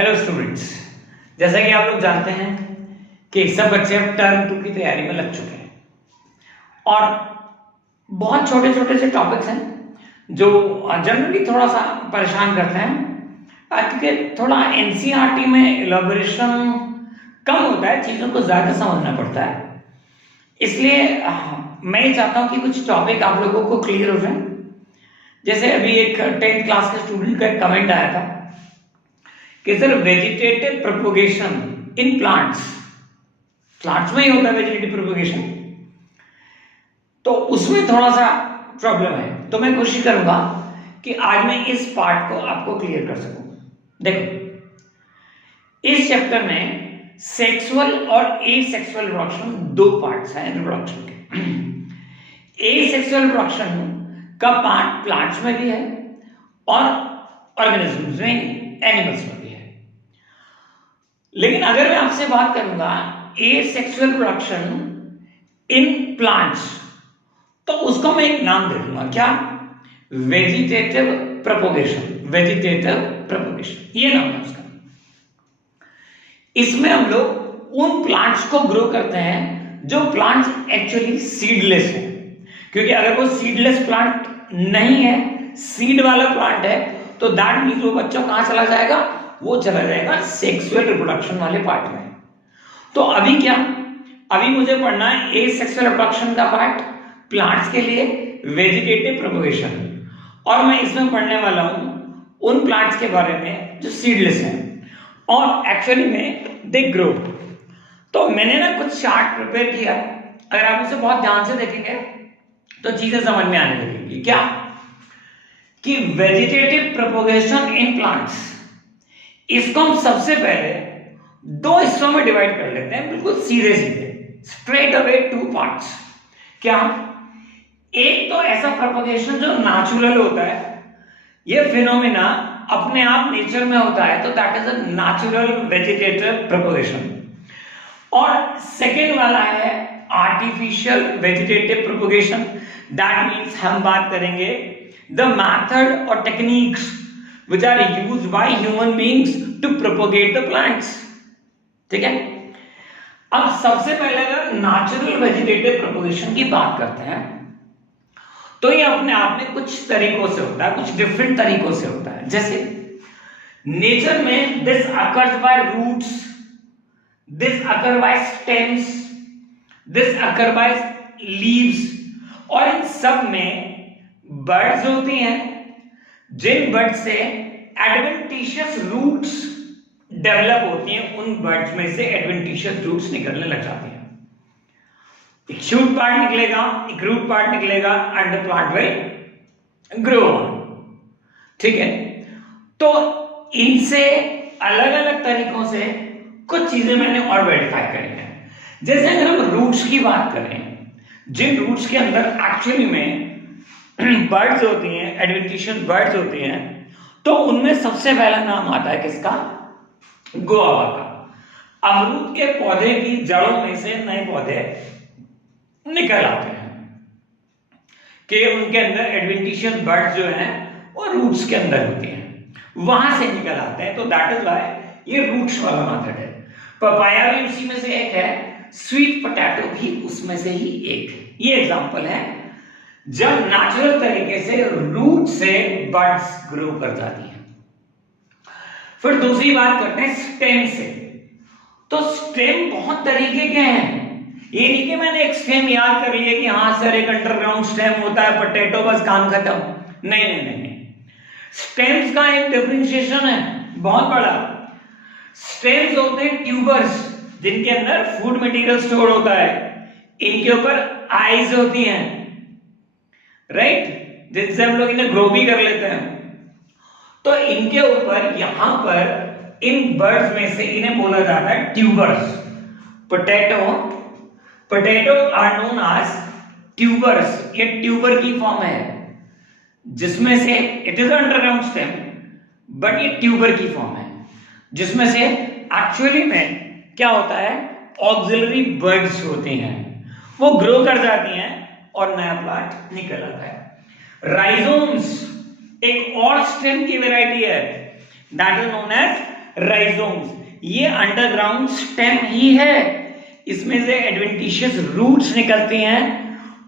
Hello students, जैसा कि आप लोग जानते हैं कि सब बच्चे अब टर्म 2 की तैयारी में लग चुके हैं और बहुत छोटे छोटे से टॉपिक्स हैं जो जनरली थोड़ा सा परेशान करते हैं क्योंकि थोड़ा एनसीईआरटी में इलैबोरेशन कम होता है, चीज़ों को ज़्यादा समझना पड़ता है। इसलिए मैं ये चाहता हूँ कि कुछ टॉपिक आप लोगों को क्लियर हो जाए। जैसे अभी एक 10th क्लास के स्टूडेंट का एक कमेंट आया था कि sir vegetative propagation in plants में ही होता है वेजिटेटिव प्रोपोगेशन, तो उसमें थोड़ा सा प्रॉब्लम है। तो मैं कोशिश करूंगा कि आज मैं इस पार्ट को आपको क्लियर कर सकूं। देखो, इस चैप्टर में सेक्सुअल और एसेक्सुअल रिप्रोडक्शन दो पार्ट्स हैं रिप्रोडक्शन के। एसेक्सुअल रिप्रोडक्शन का पार्ट प्लांट्स में भी है और ऑर्गेनिजम्स में, एनिमल्स में भी है। लेकिन अगर मैं आपसे बात करूंगा एसेक्सुअल रिप्रोडक्शन इन प्लांट्स, तो उसको मैं एक नाम दे दूंगा, क्या? Vegetative propagation. ये नाम है उसका। इसमें हम लोग उन प्लांट्स को ग्रो करते हैं जो प्लांट्स एक्चुअली सीडलेस हैं, क्योंकि अगर वो सीडलेस प्लांट नहीं है, सीड वाला प्लांट है, तो दैट मींस वो बच्चा कहां चला जाएगा? वो चला जाएगा सेक्सुअल रिप्रोडक्शन वाले पार्ट में। तो अभी क्या, अभी मुझे पढ़ना है एसेक्सुअल रिप्रोडक्शन का पार्ट प्लांट्स के लिए, वेजिटेटिव प्रोपोगेशन, और मैं इसमें पढ़ने वाला हूं उन प्लांट्स के बारे में जो सीडलेस हैं और एक्चुअली में दे ग्रो। तो मैंने ना कुछ चार्ट प्रिपेयर किया, अगर आप उसे बहुत ध्यान से देखेंगे तो चीजें समझ में आने लगेंगी। क्या कि वेजिटेटिव प्रोपोगेशन इन प्लांट्स, इसको हम सबसे पहले दो हिस्सों में डिवाइड कर लेते हैं, बिल्कुल सीधे सीधे, स्ट्रेट अवे टू पार्ट्स। क्या? एक तो ऐसा प्रोपोगेशन जो नेचुरल होता है, ये फिनोमेना अपने आप नेचर में होता है, तो that is a natural vegetative propagation. और सेकेंड वाला है artificial vegetative propagation. That means हम बात करेंगे द मेथड और techniques which are used by human beings to propagate the plants। ठीक है, अब सबसे पहले अगर नेचुरल वेजिटेटिव प्रोपोगेशन की बात करते हैं तो ये अपने आप में कुछ तरीकों से होता है, कुछ डिफरेंट तरीकों से होता है। जैसे नेचर में this occurs by roots, this occur by stems, this occur by leaves, और इन सब में बर्ड्स होती हैं जिन बर्ड से एडवेंटिशियस रूट्स डेवलप होती हैं, उन बर्ड्स में से एडवेंटिशियस रूट्स निकलने लग जाती हैं। एक शूट पार्ट निकलेगा, एक रूट पार्ट निकलेगा, and the plant will grow on. ठीक है, तो इनसे अलग अलग तरीकों से कुछ चीजें मैंने और वेरीफाई करी हैं। जैसे अगर हम रूट्स की बात करें, जिन रूट्स के अंदर एक्चुअली में बर्ड्स होती हैं, एडवेंटिशियस बर्ड्स होती हैं, तो उनमें सबसे पहला नाम आता है किसका? गुआवा का। अमरूद के पौधे की जड़ों में से नए पौधे निकल आते हैं कि उनके अंदर एडवेंटिशियस बर्ड्स जो हैं वो रूट्स के अंदर होती हैं, वहां से निकल आते हैं। तो दैट इज व्हाई ये रूट्स वाला मेथड है। पपाया भी उसी में से एक है, स्वीट पोटैटो भी उसमें से ही एक है। ये एग्जांपल है जब नेचुरल तरीके से रूट से बर्ड्स ग्रो कर जाती हैं। फिर दूसरी बात करते हैं स्टेम से। तो स्टेम बहुत तरीके के हैं, ये नहीं कि मैंने एक स्टेम याद कर लिया कि हाँ सर एक अंडरग्राउंड स्टेम होता है, पोटैटो, बस काम खत्म। नहीं नहीं नहीं नहीं, स्टेम्स का एक डिफरेंशिएशन है बहुत बड़ा। स्टेम्स होते हैं ट्यूबर्स, जिनके अंदर फूड मटेरियल स्टोर होता है, इनके ऊपर आईज होती हैं, राइट, जिनसे हम लोग इन्हें ग्रो भी कर लेते हैं। तो इनके ऊपर यहां पर इन बर्ड्स में से इन्हें बोला जाता है tubers. Potato are known as tubers. ये ट्यूबर की फॉर्म है, जिसमें से it is underground stem, but ये ट्यूबर की फॉर्म है, जिसमें से एक्चुअली में क्या होता है, ऑक्सिलरी बर्ड्स होती हैं, वो ग्रो कर जाती हैं और नया प्लांट निकल आता है। राइजोम्स एक और स्टेम की वैरायटी है, that is known as rhizomes, ये अंडरग्राउंड स्टेम ही है, इसमें से एडवेंटिशियस रूट्स निकलती हैं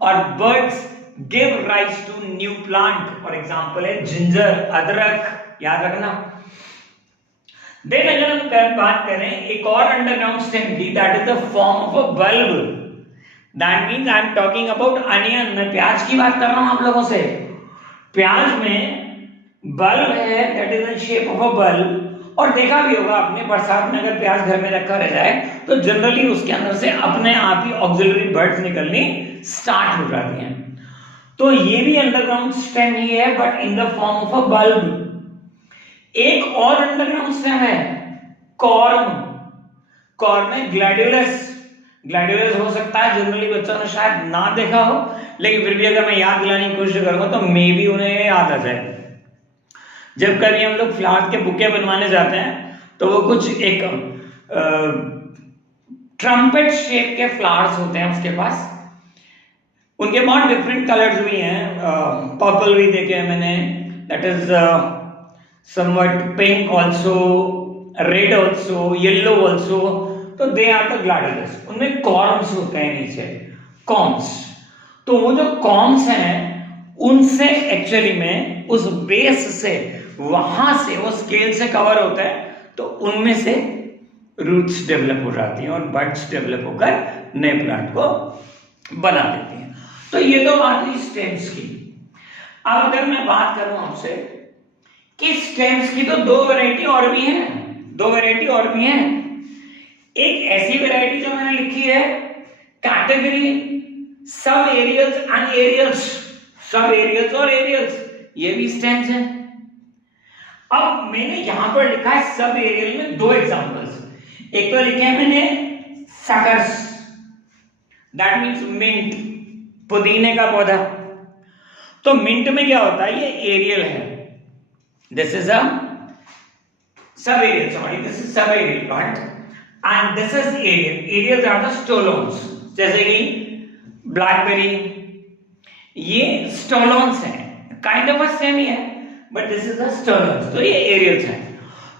और birds give rise to new plant. For example है जिंजर, अदरक, याद रखना। देन अगर हम बात करें एक और अंडरग्राउंड स्टेम की, that is the form of a bulb. That means I am talking about onion. मैं प्याज की बात कर रहा हूं आप लोगों से। प्याज में बल्ब है, that is in shape of a bulb. और देखा भी होगा आपने, बरसात में अगर प्याज घर में रखा रह जाए तो जनरली उसके अंदर से अपने आप ही ऑक्सिलरी बर्ड्स निकलनी स्टार्ट हो जाती हैं। तो ये भी अंडरग्राउंड स्टेम ही है, but in the form of a bulb. एक और अंडरग्राउंड स्टेम है कॉर्म। कॉर्म में ग्लैडियोलस। ग्लैडियोलस हो सकता है जनरली बच्चों ने शायद ना देखा हो, लेकिन फिर भी अगर मैं याद दिलाने की कोशिश करूंगा तो मे भी उन्हें याद आ जाए। जब कभी हम लोग फ्लावर्स के बुके बनवाने जाते हैं तो वो कुछ एक ट्रम्पेट शेप के फ्लावर्स होते हैं उसके पास। उनके बहुत डिफरेंट कलर्स भी हैं, पर्पल भी देखे हैं मैंने, that is somewhat pink also, red also, yellow also. तो दे आर द ग्लैडियोलस। उनमें कॉर्म्स होते हैं नीचे, कॉर्म्स। तो वो जो कॉर्म्स हैं उनसे एक्चुअली में उस बेस से, वहां से वो स्केल से कवर होता है, तो उनमें से रूट्स डेवलप हो जाती हैं और बड्स डेवलप होकर नए प्लांट को बना देती हैं। तो ये तो बात हुई स्टेम्स की। अब अगर मैं बात करूं आपसे कि स्टेम्स की तो दो वैरायटी और भी हैं। एक ऐसी वैरायटी जो मैंने लिखी है कैटेगरी सब एरियल्स एंड एरियल्स, सब एरियल्स और एरियल्स, ये भी स्टेम्स हैं। अब मैंने यहां पर लिखा है सब एरियल में दो एग्जांपल्स। एक तो लिखे हैं मैंने सकर्स, दैट मींस मिंट, पुदीने का पौधा। तो मिंट में क्या होता है, ये एरियल है, this is a sub aerial, sorry this is sub aerial plant and this is aerial. Aerials are the stolons, जैसे कि ब्लैकबेरी, ये स्टोलोन्स हैं, काइंड ऑफ अ सेम ही है, but this is the stolons. तो ये एरियल्स हैं।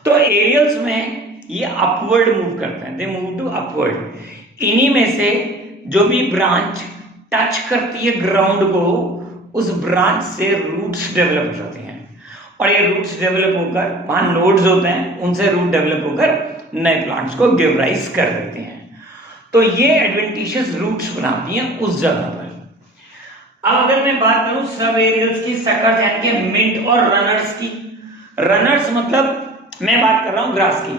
तो एरियल्स में ये अपवर्ड मूव करते हैं, दे मूव टू अपवर्ड। इन्हीं में से जो भी ब्रांच टच करती है ग्राउंड को, उस ब्रांच से रूट्स डेवलप हो जाती हैं और ये रूट्स डेवलप होकर, वहां नोड्स होते हैं, उनसे रूट डेवलप होकर नए प्लांट्स को गिव राइज कर देते हैं। तो ये एडवेंटिशियस रूट्स बनाती हैं उस जगह पर। अब अगर मैं बात करूं सब एरियल्स की, सकर्स यानी कि मिंट और रनर्स की। रनर्स मतलब मैं बात कर रहा हूं ग्रास की,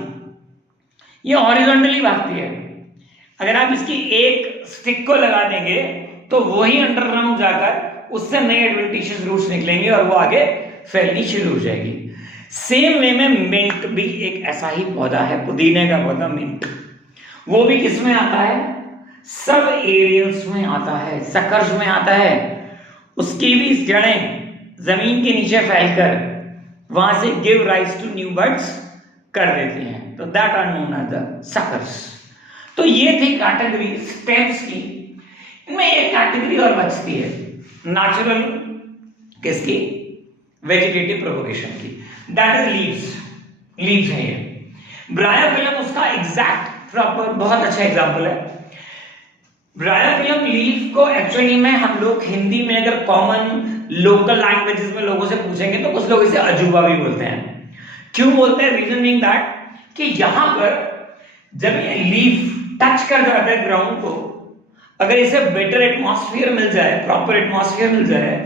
ये हॉरिजॉन्टली भागती है। अगर आप इसकी एक स्टिक को लगा देंगे तो वही अंडरग्राउंड जाकर उससे नए एडवेंटिशियस रूट्स निकलेंगे और वो आगे फैलनी शुरू हो जाएगी। सेम वे में मिंट भी एक ऐसा ही पौधा है, पुदीने का पौधा मिंट। वो भी किस में आता है, सब एरियल्स में आता है, सकर्स में आता है। उसकी भी जड़ें जमीन के नीचे फैलकर वहां से give rise to new birds कर देती हैं। तो that are known as the suckers. तो ये थी कैटेगरी स्टेम्स की। इनमें एक कैटेगरी और बचती है नेचुरल, किसकी, वेजिटेटिव प्रोपगेशन की, दैट इज लीव्स। लीव्स है ये। ब्रायोफिलम उसका एग्जैक्ट प्रॉपर बहुत अच्छा एग्जांपल है। ब्रायोफिलम लीफ को एक्चुअली में हम लोग हिंदी में अगर कॉमन लोकल लैंग्वेजेस में लोगों से पूछेंगे तो कुछ लोग इसे अजूबा भी बोलते हैं। क्यों बोलते हैं, रीजन बीइंग दैट कि यहां पर जब ये लीफ टच कर जाता है ग्राउंड को, अगर इसे बेटर एटमॉस्फेयर मिल जाए, प्रॉपर एटमॉस्फेयर मिल जाए,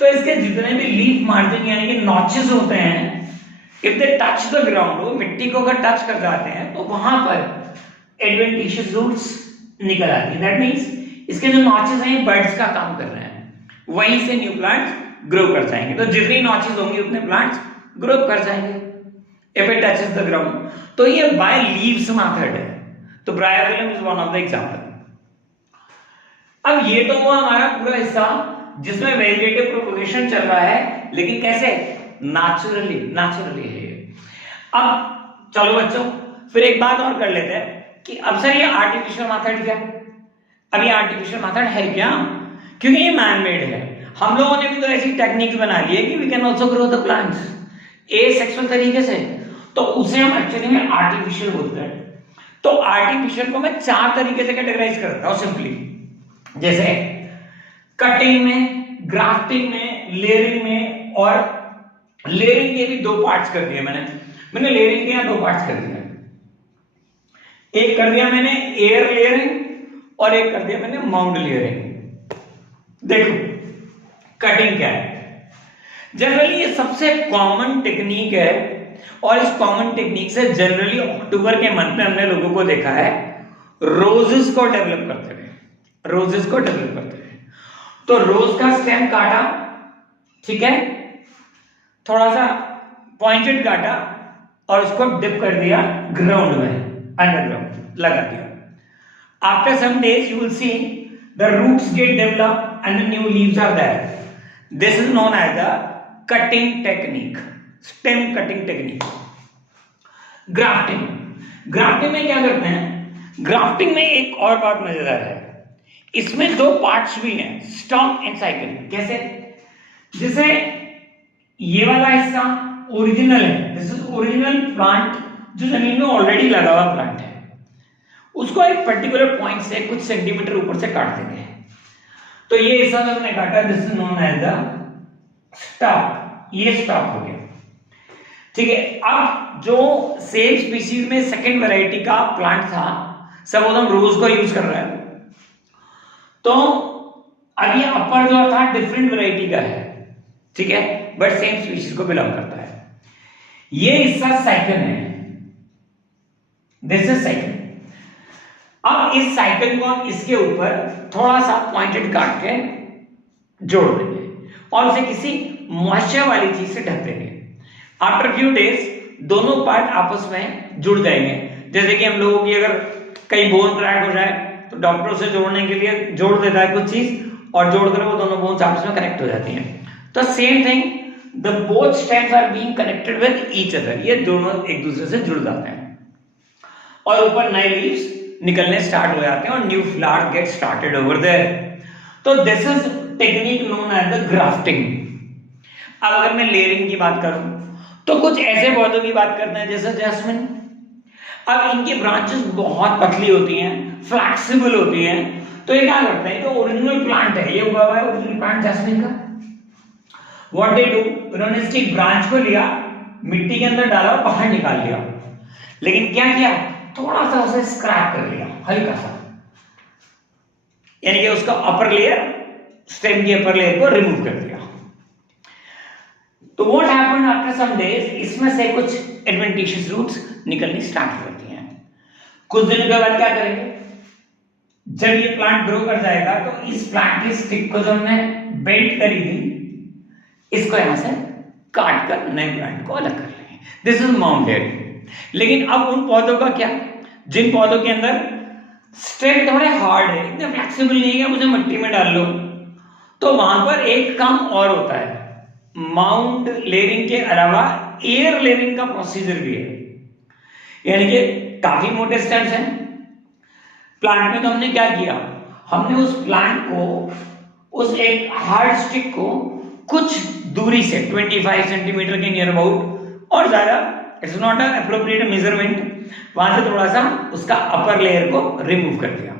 तो इसके जितने भी लीफ मार्जिन यानी कि नॉचेस होते हैं, if they touch the ground, वो मिट्टी को अगर टच कर जाते हैं तो वहां पर एडवेंटिशियस रूट्स निकल आती है। दैट मींस इसके जो नॉचेस हैं बर्ड्स का काम कर रहे हैं, वहीं से न्यू प्लांट्स ग्रो कर जाएंगे। तो जितनी नॉचेस होंगी उतने प्लांट्स ग्रो कर जाएंगे if it touches the ground. तो ये बाय लीव्स मेथड है। तो bryophyllum is one of the example. अब ये तो हुआ हमारा पूरा हिस्सा जिसमें वेजिटेटिव प्रोपगेशन चल रहा है, लेकिन कैसे, नेचुरली है ये। अब चलो बच्चों फिर एक बात और कर लेते हैं कि अब सर ये आर्टिफिशियल मेथड क्या, अब ये आर्टिफिशियल मेथड है क्या, क्योंकि ये मैन मेड है। हम लोगों ने भी तो ऐसी टेक्निक्स बना ली है कि we can also grow the plants asexual तरीके से। तो उसे हम एक्चुअली में आर्टिफिशियल बोलते हैं। तो आर्टिफिशियल को मैं 4 तरीके से कैटेगराइज करता हूं सिंपली, जैसे कटिंग में, ग्राफ्टिंग में, लेयरिंग में, और लेयरिंग के भी 2 पार्ट्स कर दिए मैंने लेयरिंग के यहाँ 2 पार्ट्स कर दिए। एक कर दिया मैंने एयर लेयरिंग और एक कर दिया मैंने माउंट लेयरिंग। देखो कटिंग क्या है, जनरली ये सबसे कॉमन टेक्निक है और इस कॉमन टेक्निक से जनरली अक्टूबर के मंथ में हमने लोगों को देखा है रोजेस को डेवलप करते हुए। तो रोज का स्टेम काटा, ठीक है, थोड़ा सा पॉइंटेड काटा और उसको डिप कर दिया ग्राउंड में, अंडरग्राउंड लगा दिया। After some days you will see the roots get develop and the new leaves are there. This is known as the cutting technique, stem cutting technique. Grafting में क्या करते हैं, ग्राफ्टिंग में एक और बात मजेदार है, इसमें 2 पार्ट्स भी हैं, स्टॉक एंड साइकिल। कैसे, जैसे ये वाला हिस्सा ओरिजिनल है, दिस इज ओरिजिनल प्लांट जो जमीन में ऑलरेडी लगा हुआ प्लांट है, उसको एक पर्टिकुलर पॉइंट से कुछ सेंटीमीटर ऊपर से काट देंगे। तो ये हिस्सा जो हमने काटा, this is known as the stock, ये स्टॉक हो गया, ठीक है। अब जो सेम स्पीशीज में सेकंड वैरायटी का प्लांट था, सपोज हम रोज को यूज कर रहे हैं, तो अब ये अपर जो था डिफरेंट वैरायटी का है, ठीक है, बट सेम स्पीशीज को बिलोंग करता है। ये हिस्सा साइकिल है, दिस इज साइकिल। अब इस साइकिल को हम इसके ऊपर थोड़ा सा पॉइंटेड काट के जोड़ देंगे और उसे किसी मॉइस्चर वाली चीज से ढक देंगे। आफ्टर फ्यू डेज दोनों पार्ट आपस में जुड़ जाएंगे। जैसे कि हम लोगों की अगर कहीं बोन क्रैक हो जाए तो डॉक्टर उसे जोड़ने के लिए जोड़ देता है कुछ चीज, और जोड़कर वो दोनों बोन्स आपस में कनेक्ट हो जाती हैं। तो same thing, the both stems are being connected with each other, ये दोनों एक दूसरे से जुड़ जाते हैं और ऊपर नए लीव्स निकलने स्टार्ट हो जाते हैं और new flower get started over there. तो this is technique known as the grafting. अब अगर मैं लेयरिंग की बात करूं तो कुछ ऐसे पौधों की बात करते हैं जैसे जैस्मिन। अब इनकी ब्रांचेस बहुत पतली होती हैं, फ्लेक्सिबल होती हैं, तो ये क्या करते हैं, तो ओरिजिनल प्लांट है, ये उगा हुआ है ओरिजिनल प्लांट जैस्मिन का। व्हाट दे डू, उन्होंने इसकी ब्रांच को लिया, मिट्टी के अंदर डाला और बाहर निकाल लिया, लेकिन क्या किया, थोड़ा सा उसे स्क्रैप कर लिया, हल्का सा, यानी कि उसका अपर लेयर, स्टेम की अपर लेयर को रिमूव कर दिया। तो what happened after some days, इसमें से कुछ एडवेंटिशियस रूट्स निकलनी स्टार्ट हो जाती हैं। कुछ दिनों के बाद क्या करेंगे, जब ये प्लांट ग्रो कर जाएगा तो इस प्लांट की स्टिक को जो हमने बेंड करी थी, इसको यहां से काट कर नए प्लांट को अलग कर लेंगे। This is mount layering. लेकिन अब उन पौधों का क्या, जिन पौधों के अंदर स्टेम थोड़े हार्ड है, इतने फ्लेक्सिबल नहीं है, उसे मिट्टी में डाल लो, तो वहां पर एक काम और होता है, माउंट लेयरिंग के अलावा एयर लेयरिंग का प्रोसीजर भी है। यानी कि काफी मोटे स्टेम्स हैं प्लांट में, तो हमने क्या किया, हमने उस प्लांट को, उस एक हार्ड स्टिक को कुछ दूरी से 25 सेंटीमीटर के नियर अबाउट, और ज्यादा it's not an appropriate measurement, वहां से थोड़ा सा उसका अपर लेयर को रिमूव कर दिया।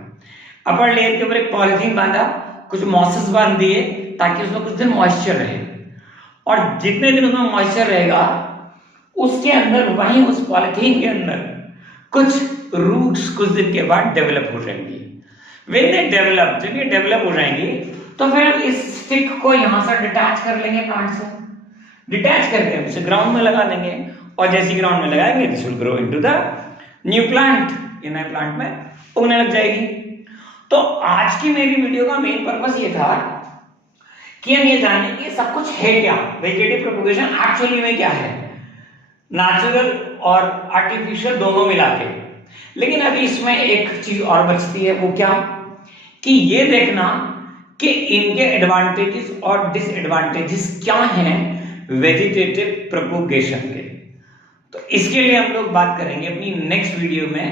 अपर लेयर के ऊपर एक पॉलिथीन बांधा, कुछ मॉसेस बांध दिए ताकि उसमें कुछ दिन मॉइस्चर रहे, और जितने दिन उसमें मॉइस्चर रहेगा उसके अंदर, वहीं उस पॉलिथीन के अंदर कुछ रूट्स कुछ दिन के बाद डेवलप हो जाएंगी। When they develop, जब ये डेवलप हो जाएंगी तो फिर हम इस स्टिक को यहां से डिटैच कर लेंगे प्लांट से, डिटैच करके हम इसे ग्राउंड में लगा देंगे, और जैसे ग्राउंड में लगाएंगे this will grow into the new plant, ये नए प्लांट में उगने लग जाएगी। तो आज की मेरी वीडियो का मेन पर्पस ये था कि हम ये जाने कि सब कुछ है क्या, वेजिटेटिव प्रोपगेशन एक्चुअली में क्या है, नेचुरल और आर्टिफिशियल दोनों मिला के। लेकिन अभी इसमें एक चीज और बचती है, वो क्या, कि ये देखना कि इनके एडवांटेजेस और डिसएडवांटेजेस क्या हैं वेजिटेटिव प्रोपगेशन के। तो इसके लिए हम लोग बात करेंगे अपनी नेक्स्ट वीडियो में,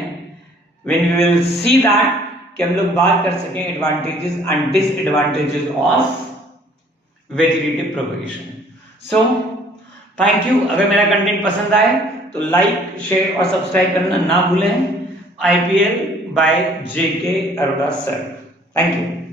when we will see that, कि हम लोग बात कर सकें advantages and disadvantages of vegetative propagation. So thank you. अगर मेरा कंटेंट पसंद आए तो लाइक शेयर और सब्सक्राइब करना ना भूलें। IPL by JK Arora sir. Thank you.